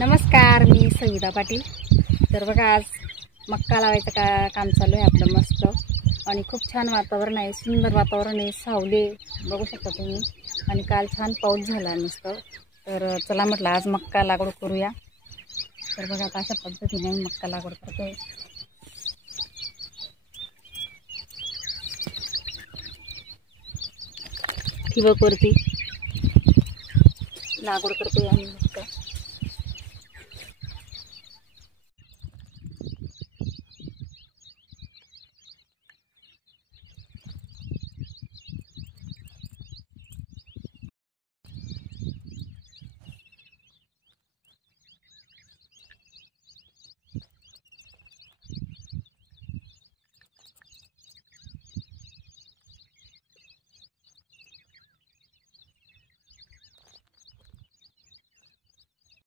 नमस्कार, मी संगीता पाटील। तर बघा, आज मक्का लावायचं काम चालू आहे आपलं मस्त। आणि खूप छान वातावरण आहे, सुंदर वातावरण आहे, सावली बघू शकता तुम्ही। आणि काल छान पाऊस झाला मस्त। तर चला म्हटलं आज मक्का लागवड करूया। तर बघा, आता अशा पद्धतीने मक्का लागवड करतोय। ठिबकवरती लागवड करतोय आम्ही मक्का।